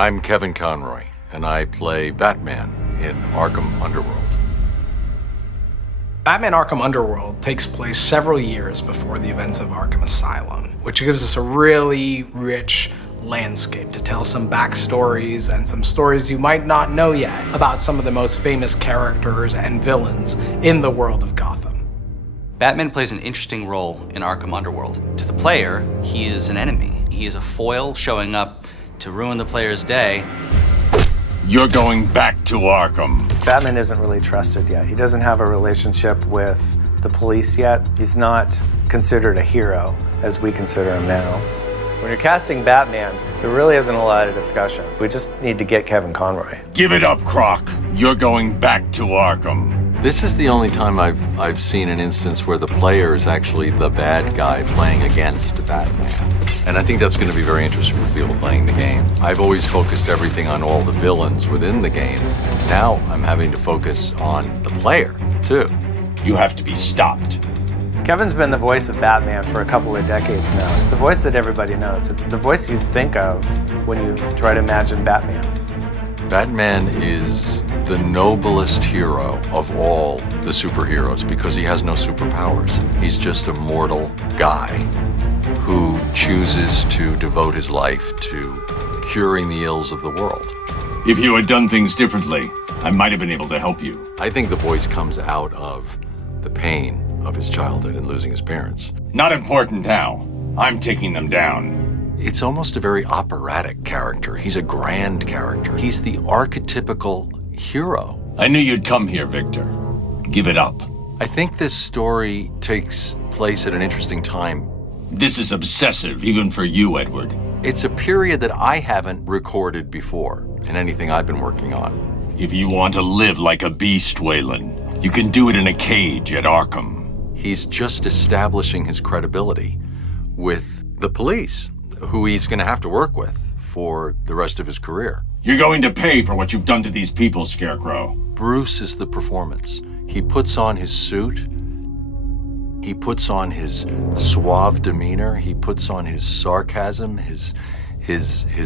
I'm Kevin Conroy, and I play Batman in Arkham Underworld. Batman Arkham Underworld takes place several years before the events of Arkham Asylum, which gives us a really rich landscape to tell some backstories and some stories you might not know yet about some of the most famous characters and villains in the world of Gotham. Batman plays an interesting role in Arkham Underworld. To the player, he is an enemy. He is a foil showing up to ruin the player's day. You're going back to Arkham. Batman isn't really trusted yet. He doesn't have a relationship with the police yet. He's not considered a hero as we consider him now. When you're casting Batman, there really isn't a lot of discussion. We just need to get Kevin Conroy. Give it up, Croc. You're going back to Arkham. This is the only time I've seen an instance where the player is actually the bad guy playing against Batman. And I think that's going to be very interesting for people playing the game. I've always focused everything on all the villains within the game. Now I'm having to focus on the player, too. You have to be stopped. Kevin's been the voice of Batman for a couple of decades now. It's the voice that everybody knows. It's the voice you think of when you try to imagine Batman. Batman is the noblest hero of all the superheroes because he has no superpowers. He's just a mortal guy who chooses to devote his life to curing the ills of the world. If you had done things differently, I might have been able to help you. I think the voice comes out of the pain of his childhood and losing his parents. Not important now. I'm taking them down. It's almost a very operatic character. He's a grand character. He's the archetypical hero. I knew you'd come here, Victor. Give it up. I think this story takes place at an interesting time. This is obsessive, even for you, Edward. It's a period that I haven't recorded before in anything I've been working on. If you want to live like a beast, Wayland, you can do it in a cage at Arkham. He's just establishing his credibility with the police, who he's going to have to work with for the rest of his career. You're going to pay for what you've done to these people, Scarecrow. Bruce is the performance. He puts on his suit. He puts on his suave demeanor. He puts on his sarcasm, his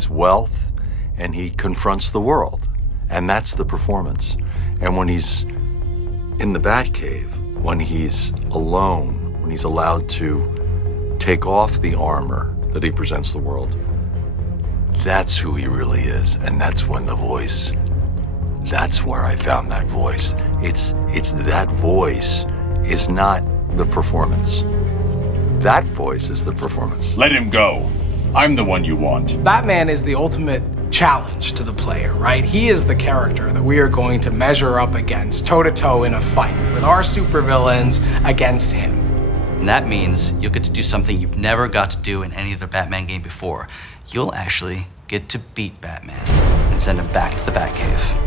wealth, and he confronts the world. And that's the performance. And when he's in the Batcave, when he's alone, when he's allowed to take off the armor that he presents the world, that's who he really is. And that's when the voice, that's where I found that voice. It's that voice is not the performance. That voice is the performance. Let him go. I'm the one you want. Batman is the ultimate challenge to the player, right? He is the character that we are going to measure up against, toe-to-toe in a fight, with our supervillains against him. And that means you'll get to do something you've never got to do in any other Batman game before. You'll actually get to beat Batman and send him back to the Batcave.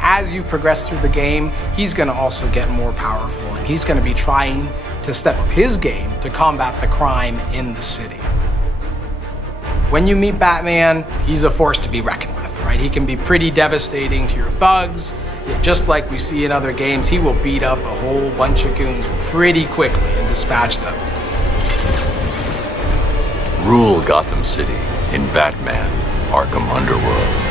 As you progress through the game, he's going to also get more powerful, and he's going to be trying to step up his game to combat the crime in the city. When you meet Batman, he's a force to be reckoned with, right? He can be pretty devastating to your thugs. Just like we see in other games, he will beat up a whole bunch of goons pretty quickly and dispatch them. Rule Gotham City in Batman Arkham Underworld.